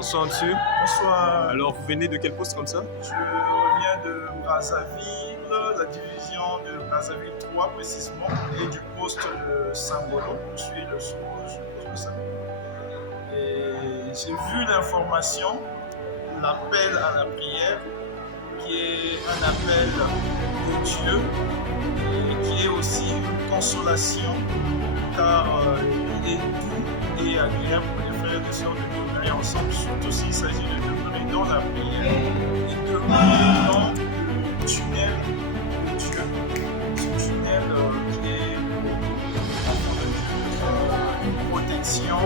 Bonsoir monsieur. Bonsoir. Alors vous venez de quel poste comme ça? Je reviens de Brazzaville, la division de Brazzaville 3 précisément, et du poste de Saint-Bolo. Je suis le sous-rouge du poste de Saint-Bolo. Et j'ai vu l'information, l'appel à la prière, qui est un appel de Dieu et qui est aussi une consolation, car il est doux et agréable pour les frères et les sœurs de demeurer ensemble, surtout s'il s'agit de demeurer dans la prière et demeurer dans le tunnel de Dieu, ce tunnel qui est une protection,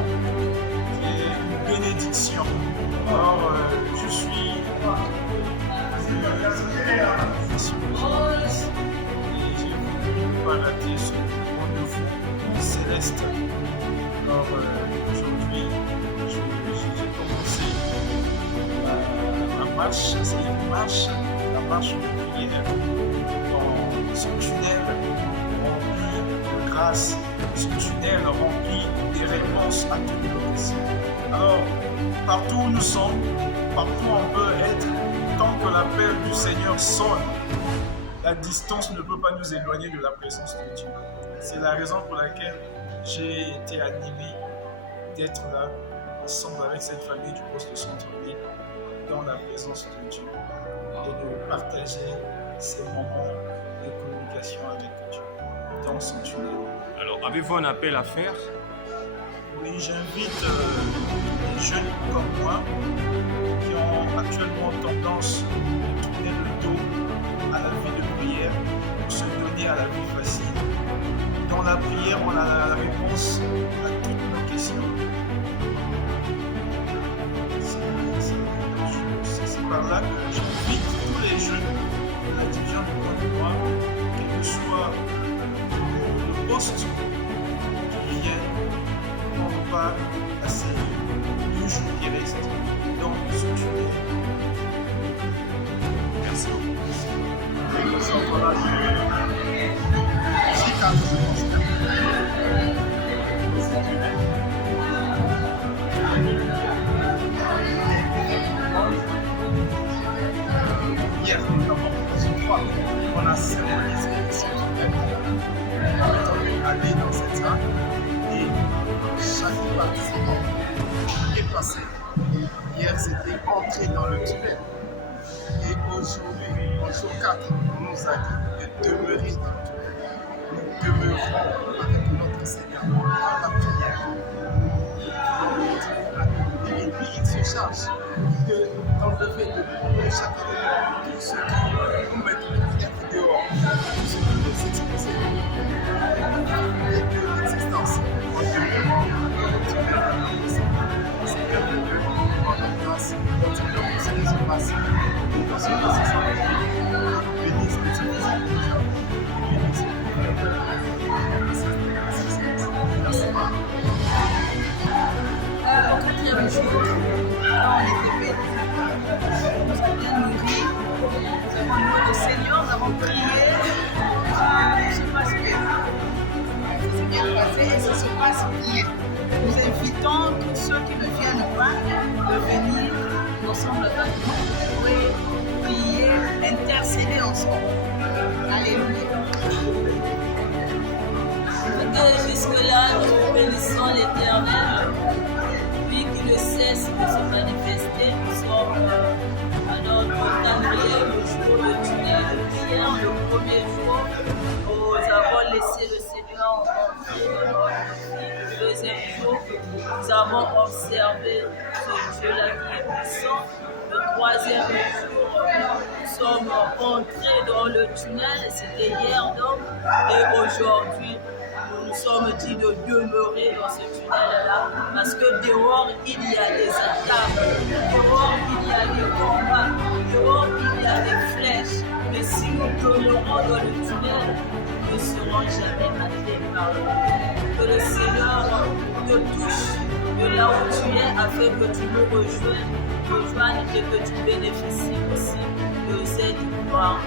qui est une bénédiction. Alors, je suis et j'ai voulu ne pas rater ce rendez-vous céleste. Alors aujourd'hui, j'ai commencé la marche, c'est une marche, la marche de prière dans ce tunnel rempli de grâce, ce tunnel rempli des réponses à toutes nos questions. Alors, partout où nous sommes, partout où on peut être, tant que l'appel du Seigneur sonne, la distance ne peut pas nous éloigner de la présence de Dieu. C'est la raison pour laquelle j'ai été animé d'être là, ensemble avec cette famille du poste de centre-ville, dans la présence de Dieu et de partager ces moments de communication avec Dieu dans son tunnel. Alors avez-vous un appel à faire? Oui, j'invite les jeunes comme moi qui ont actuellement tendance à tourner le dos à la vie de prière pour se donner à la vie facile. Dans la prière, on a la réponse à toutes nos questions. C'est par là que j'invite tous les jeunes de la division du Côte-d'Ivoire, quel que soit le poste qui viennent, on va passer 2 jours qui restent dans ce tunnel. Merci beaucoup. Hier, notamment, je crois qu'on a symbolisé ce tunnel en étant allé dans cette salle et chaque participant qui est passé. Hier, c'était entrer dans le tunnel. Et aujourd'hui, au jour 4, on nous a dit de demeurer dans le tunnel. Nous demeurons avec notre Seigneur dans la prière. Et lui, il se charge d'enlever de chaque élément tout ce qui nous met dehors, tout ce qui nous expose et de l'existence. On demeure dans le tunnel. Seigneur de Dieu, en grâce, continuons pour ce qui se passe. Dans ce qui se passe, bénisse tout ce qui se passe. Bénisse. Merci. Au 4e jour, on était bénis. On nous a bien nourris. Nous avons loué le Seigneur, nous avons prié. Tout se passe bien. Ça s'est bien passé et ça se passe bien. Nous invitons tous ceux qui ne viennent pas de venir ensemble avec nous, louer, prier, intercéder ensemble. Alléluia. Jusque-là, nous bénissons l'Éternel, lui qui ne cesse de se manifester. Nous sommes à notre 4e jour de tunnel de prière. Le premier jour, nous avons laissé le Seigneur entrer dans notre vie. Le deuxième jour, nous avons observé ce Dieu-là qui est puissant. Le 3e jour, nous sommes entrés dans le tunnel, c'était hier donc, et aujourd'hui, nous nous sommes dit de demeurer dans ce tunnel-là, parce que dehors, il y a des attaques, dehors, il y a des combats, dehors, il y a des flèches, mais si nous demeurons dans le tunnel, nous ne serons jamais attaqués par eux. Que le Seigneur te touche de là où tu es, afin que tu nous rejoignes et que tu bénéficies aussi de cette gloire.